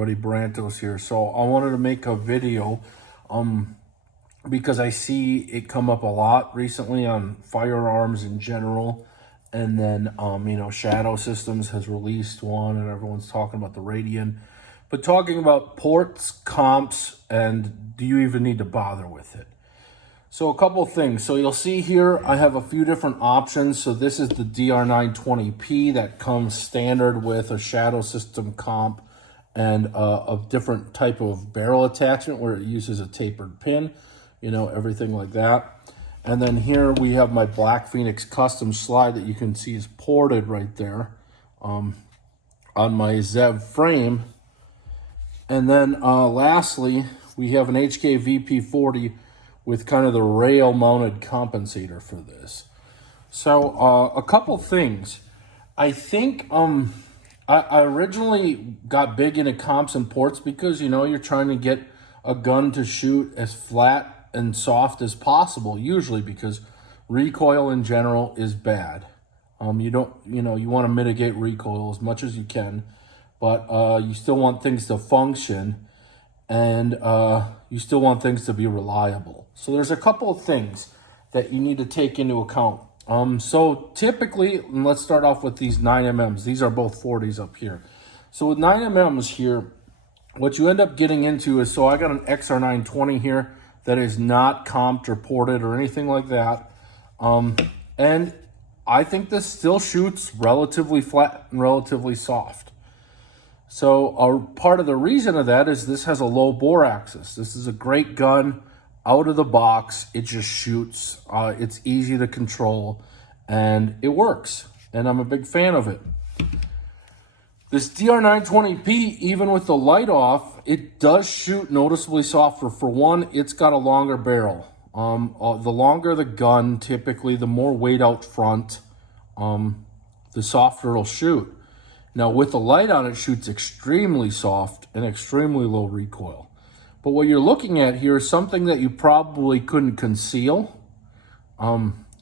everybody, Brantos here. So I wanted to make a video because I see it come up a lot recently on firearms in general. And then, Shadow Systems has released one and everyone's talking about the Radian. But talking about ports, comps, and do you even need to bother with it? So a couple of things. So you'll see here, I have a few different options. So this is the DR920P that comes standard with a Shadow System comp and a different type of barrel attachment where it uses a tapered pin, everything like that. And then here we have my Black Phoenix custom slide that you can see is ported right there on my Zev frame. And then lastly, we have an HK VP40 with kind of the rail mounted compensator for this. So a couple things. I think I originally got big into comps and ports because, you're trying to get a gun to shoot as flat and soft as possible, usually because recoil in general is bad. You want to mitigate recoil as much as you can, but you still want things to function and you still want things to be reliable. So there's a couple of things that you need to take into account. So typically, and let's start off with these 9mm. These are both 40s up here. So with 9mm here, what you end up getting into is, so I got an XR920 here that is not comped or ported or anything like that. And I think this still shoots relatively flat and relatively soft. So part of the reason of that is this has a low bore axis. This is a great gun out of the box. It just shoots. It's easy to control and it works. And I'm a big fan of it. This DR920P, even with the light off, it does shoot noticeably softer. For one, it's got a longer barrel. The longer the gun, typically, the more weight out front, the softer it'll shoot. Now, with the light on, it shoots extremely soft and extremely low recoil. But what you're looking at here is something that you probably couldn't conceal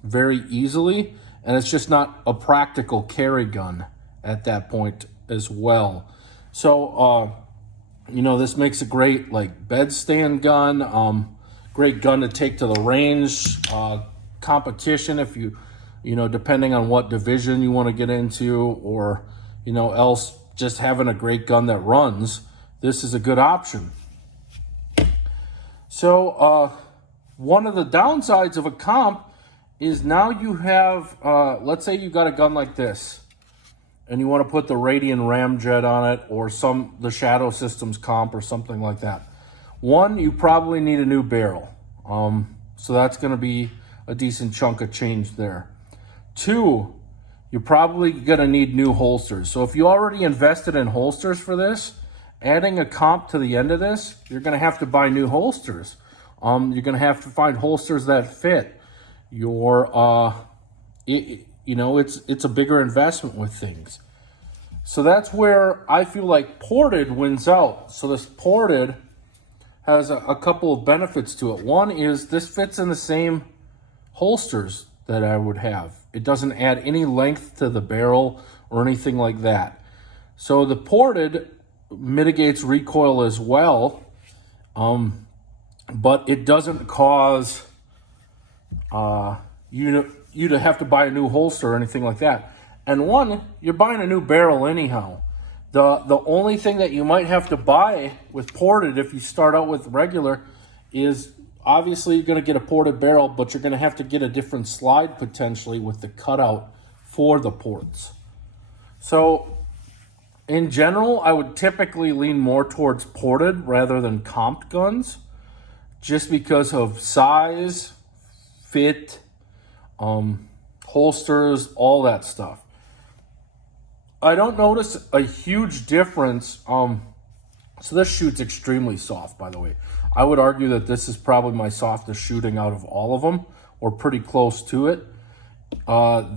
very easily, and it's just not a practical carry gun at that point as well. So, this makes a great bedstand gun, great gun to take to the range, competition if you depending on what division you want to get into, or else just having a great gun that runs, this is a good option. So one of the downsides of a comp is now you have, let's say you got a gun like this and you want to put the Radian Ramjet on it or the Shadow Systems comp or something like that. One, you probably need a new barrel. So that's going to be a decent chunk of change there. Two, you're probably going to need new holsters. So if you already invested in holsters for this, adding a comp to the end of this, you're going to have to buy new holsters. You're going to have to find holsters that fit. It's a bigger investment with things. So that's where I feel like ported wins out. So this ported has a couple of benefits to it. One is this fits in the same holsters that I would have. It doesn't add any length to the barrel or anything like that. So the ported mitigates recoil as well, but it doesn't cause you to have to buy a new holster or anything like that. And one, you're buying a new barrel anyhow. The only thing that you might have to buy with ported if you start out with regular is obviously you're going to get a ported barrel, but you're going to have to get a different slide potentially with the cutout for the ports. So in general, I would typically lean more towards ported rather than comped guns, just because of size, fit, holsters, all that stuff. I don't notice a huge difference. So this shoots extremely soft, by the way. I would argue that this is probably my softest shooting out of all of them, or pretty close to it.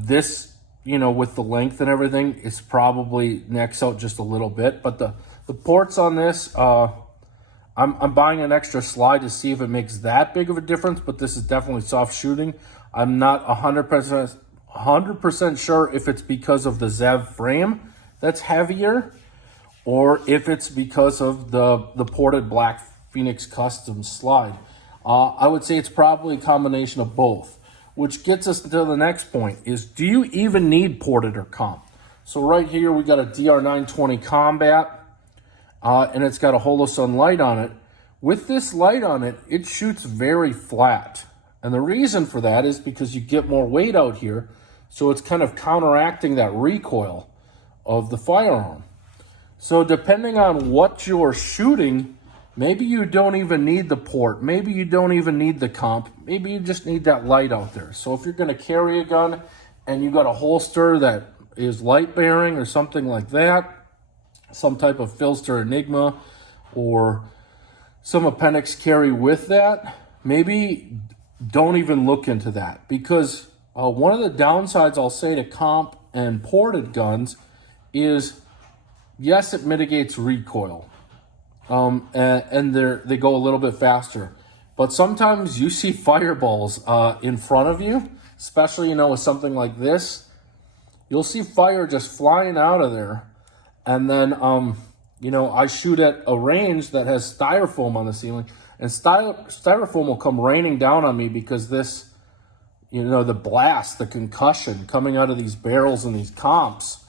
This, with the length and everything, is probably necks out just a little bit. But the ports on this, I'm buying an extra slide to see if it makes that big of a difference, but this is definitely soft shooting. I'm not 100% sure if it's because of the Zev frame that's heavier, or if it's because of the ported Black Phoenix Custom slide. I would say it's probably a combination of both, which gets us to the next point is, do you even need ported or comp? So right here, we got a DR920 Combat, and it's got a Holosun light on it. With this light on it, it shoots very flat. And the reason for that is because you get more weight out here, so it's kind of counteracting that recoil of the firearm. So depending on what you're shooting, maybe you don't even need the port. Maybe you don't even need the comp. Maybe you just need that light out there. So if you're going to carry a gun and you got a holster that is light bearing or something like that, some type of Philster Enigma or some appendix carry with that, maybe don't even look into that, because one of the downsides I'll say to comp and ported guns is, yes, it mitigates recoil, and they go a little bit faster, but sometimes you see fireballs in front of you, especially, with something like this. You'll see fire just flying out of there. And then, I shoot at a range that has styrofoam on the ceiling, and styrofoam will come raining down on me because this, the blast, the concussion coming out of these barrels and these comps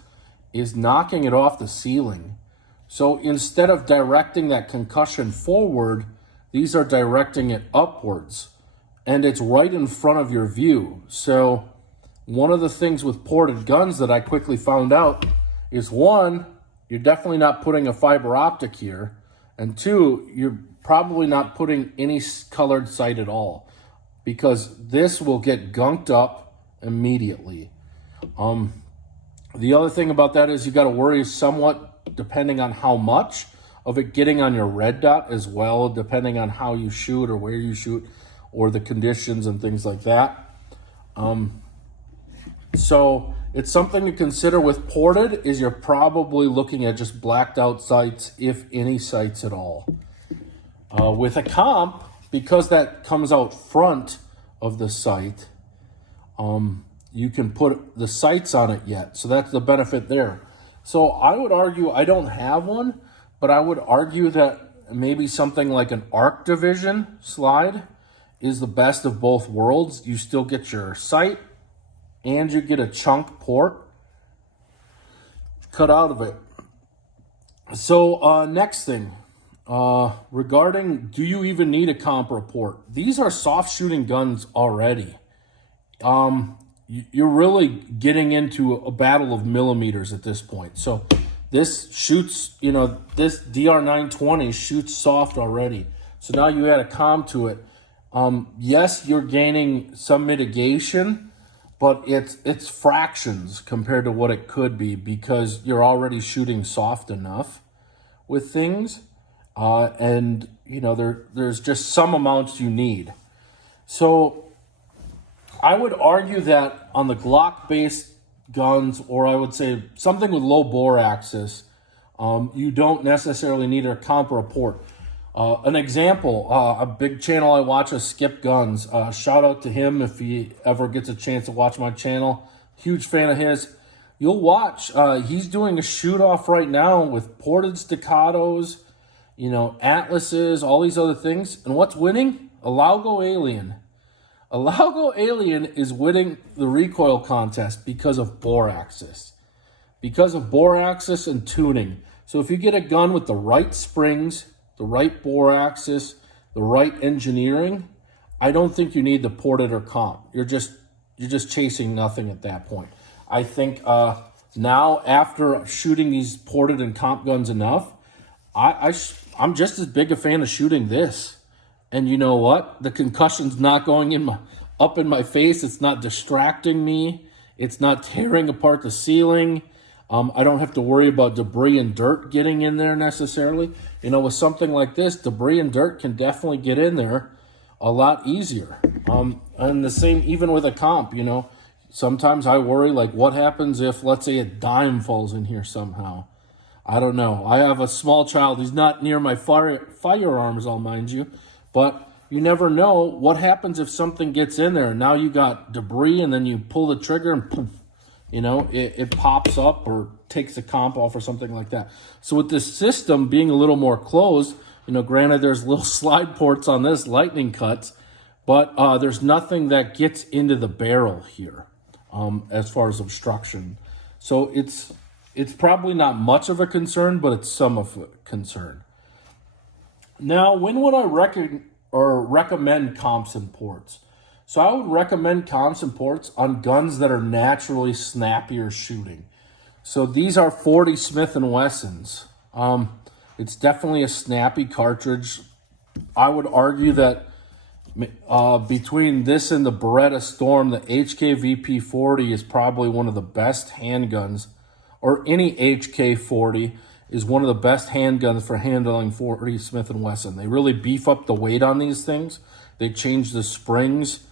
is knocking it off the ceiling. So instead of directing that concussion forward, these are directing it upwards, and it's right in front of your view. So one of the things with ported guns that I quickly found out is, one, you're definitely not putting a fiber optic here. And two, you're probably not putting any colored sight at all, because this will get gunked up immediately. The other thing about that is you got to worry somewhat, depending on how much of it getting on your red dot as well, depending on how you shoot or where you shoot or the conditions and things like that. So it's something to consider with ported, is you're probably looking at just blacked out sights, if any sights at all. With a comp, because that comes out front of the sight, you can put the sights on it yet. So that's the benefit there. So I would argue, I don't have one, but I would argue that maybe something like an Arc Division slide is the best of both worlds. You still get your sight, and you get a chunk port cut out of it. So next thing, regarding, do you even need a comp or port? These are soft shooting guns already. You're really getting into a battle of millimeters at this point. So this shoots, this DR920 shoots soft already. So now you add a comp to it. Yes, you're gaining some mitigation, but it's fractions compared to what it could be, because you're already shooting soft enough with things, and there's just some amounts you need. So I would argue that on the Glock-based guns, or I would say something with low bore axis, you don't necessarily need a comp or a port. An example, a big channel I watch is Skip Guns. Shout out to him if he ever gets a chance to watch my channel. Huge fan of his. You'll watch. He's doing a shoot-off right now with ported staccatos, Atlases, all these other things. And what's winning? A Laogo Alien. A Laogo Alien is winning the recoil contest because of bore axis. Because of bore axis and tuning. So if you get a gun with the right springs, the right bore axis, the right engineering, I don't think you need the ported or comp. You're just chasing nothing at that point. I think now, after shooting these ported and comp guns enough, I'm just as big a fan of shooting this. And you know what? The concussion's not going up in my face. It's not distracting me. It's not tearing apart the ceiling. I don't have to worry about debris and dirt getting in there necessarily. With something like this, debris and dirt can definitely get in there a lot easier. And the same even with a comp, sometimes I worry, like, what happens if, let's say, a dime falls in here somehow? I don't know. I have a small child. He's not near my firearms, I'll mind you. But you never know what happens if something gets in there. Now you got debris, and then you pull the trigger and poof, You know, it pops up or takes the comp off or something like that. So with this system being a little more closed, you know, granted there's little slide ports on this, lightning cuts, but there's nothing that gets into the barrel here as far as obstruction. So it's probably not much of a concern, but it's some of a concern. Now, when would I recommend comps and ports? So I would recommend comps and ports on guns that are naturally snappier shooting. So these are 40 Smith & Wessons. It's definitely a snappy cartridge. I would argue that between this and the Beretta Storm, the HK-VP40 is probably one of the best handguns, or any HK-40 is one of the best handguns for handling 40 Smith & Wesson. They really beef up the weight on these things. They change the springs,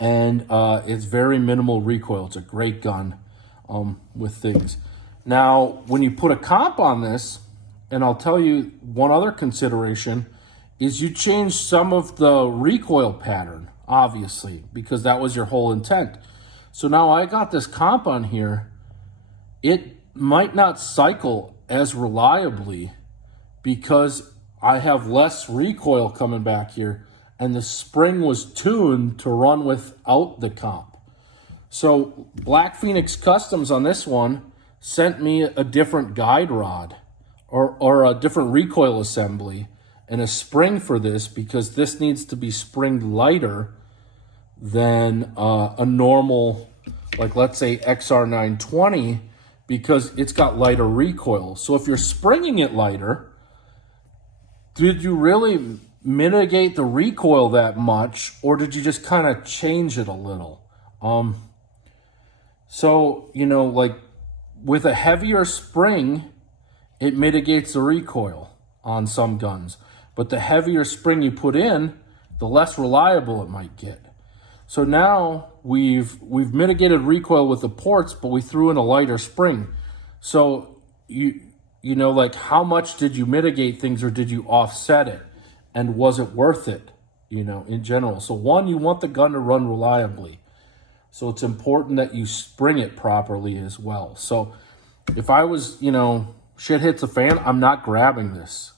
and it's very minimal recoil. It's a great gun with things. Now, when you put a comp on this, and I'll tell you one other consideration, is you change some of the recoil pattern, obviously, because that was your whole intent. So now I got this comp on here. It might not cycle as reliably because I have less recoil coming back here, and the spring was tuned to run without the comp. So Black Phoenix Customs on this one sent me a different guide rod or a different recoil assembly and a spring for this, because this needs to be spring lighter than a normal, like let's say XR920, because it's got lighter recoil. So if you're springing it lighter, did you really mitigate the recoil that much, or did you just kind of change it a little? So, you know, like with a heavier spring, it mitigates the recoil on some guns. But the heavier spring you put in, the less reliable it might get. So now we've mitigated recoil with the ports, but we threw in a lighter spring. So you know, like how much did you mitigate things, or did you offset it? And was it worth it, you know, in general? So one, you want the gun to run reliably. So it's important that you spring it properly as well. So if I was, you know, shit hits the fan, I'm not grabbing this.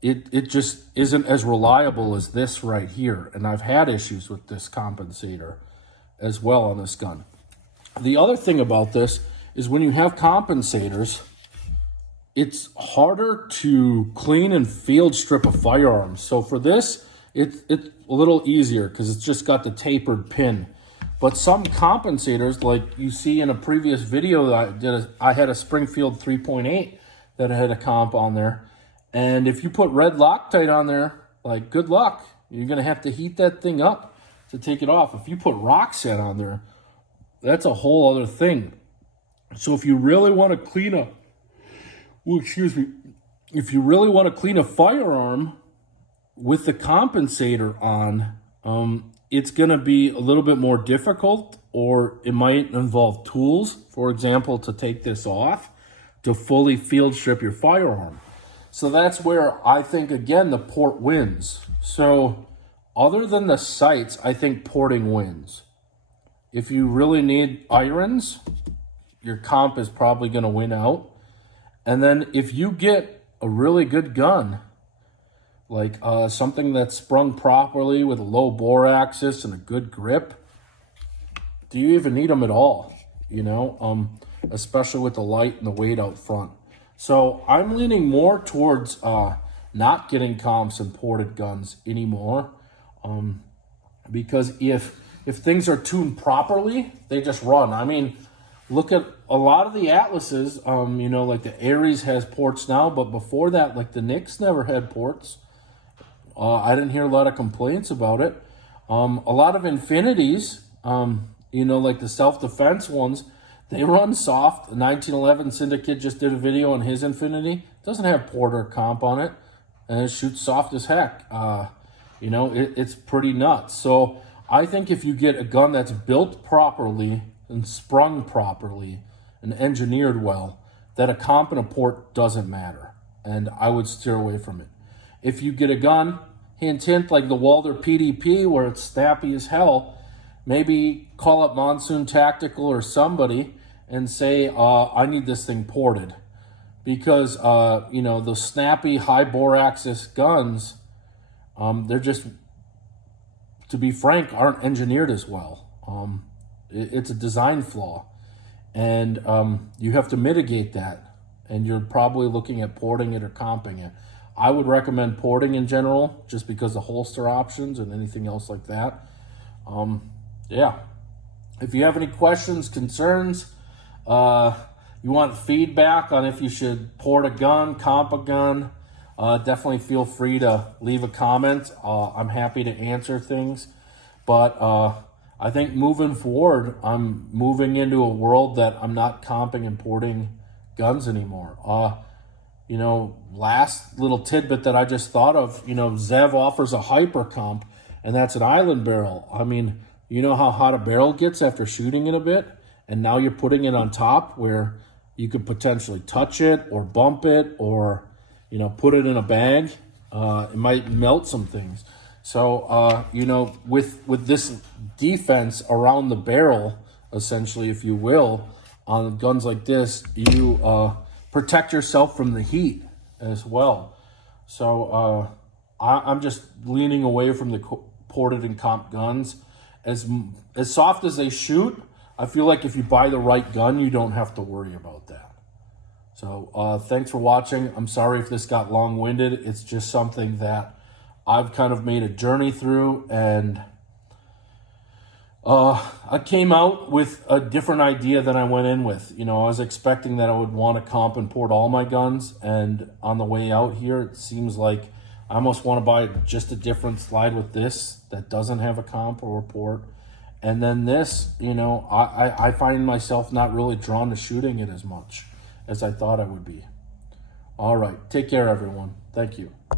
It just isn't as reliable as this right here. And I've had issues with this compensator as well on this gun. The other thing about this is when you have compensators, it's harder to clean and field strip a firearm. So for this, it's a little easier because it's just got the tapered pin. But some compensators, like you see in a previous video that I did, I had a Springfield 3.8 that had a comp on there. And if you put red Loctite on there, like good luck. You're going to have to heat that thing up to take it off. If you put Roxette on there, that's a whole other thing. So if you really want to clean up, if you really want to clean a firearm with the compensator on, it's going to be a little bit more difficult, or it might involve tools, for example, to take this off, to fully field strip your firearm. So that's where I think, again, the port wins. So other than the sights, I think porting wins. If you really need irons, your comp is probably going to win out. And then if you get a really good gun, like something that's sprung properly with a low bore axis and a good grip, do you even need them at all? You know, especially with the light and the weight out front. So I'm leaning more towards not getting comps and ported guns anymore, because if things are tuned properly, they just run. I mean, look at a lot of the Atlases, you know, like the Ares has ports now, but before that, like the Nix never had ports. I didn't hear a lot of complaints about it. A lot of Infinities, you know, like the self-defense ones, they run soft. 1911 Syndicate just did a video on his Infinity. It doesn't have port or comp on it, and it shoots soft as heck. You know, it's pretty nuts. So I think if you get a gun that's built properly and sprung properly and engineered well, that a comp and a port doesn't matter, and I would steer away from it. If you get a gun, hint, hint, like the Walther PDP, where it's snappy as hell, maybe call up Monsoon Tactical or somebody and say, I need this thing ported. Because, you know, those snappy high bore axis guns, they're just, to be frank, aren't engineered as well. It's a design flaw. And you have to mitigate that. And you're probably looking at porting it or comping it. I would recommend porting in general, just because of holster options and anything else like that. Yeah. If you have any questions, concerns, you want feedback on if you should port a gun, comp a gun, definitely feel free to leave a comment. I'm happy to answer things. But I think moving forward, I'm moving into a world that I'm not comping and porting guns anymore. You know, last little tidbit that I just thought of, you know, Zev offers a hyper comp, and that's an island barrel. I mean, you know how hot a barrel gets after shooting it a bit? And now you're putting it on top where you could potentially touch it or bump it or, you know, put it in a bag. It might melt some things. So, you know, with this defense around the barrel, essentially, if you will, on guns like this, you protect yourself from the heat as well. So I'm just leaning away from the ported and comp guns. As soft as they shoot, I feel like if you buy the right gun, you don't have to worry about that. So thanks for watching. I'm sorry if this got long-winded. It's just something that I've kind of made a journey through, and I came out with a different idea than I went in with. You know, I was expecting that I would want to comp and port all my guns, and on the way out here, it seems like I almost want to buy just a different slide with this that doesn't have a comp or a port. And then this, you know, I find myself not really drawn to shooting it as much as I thought I would be. All right, take care, everyone. Thank you.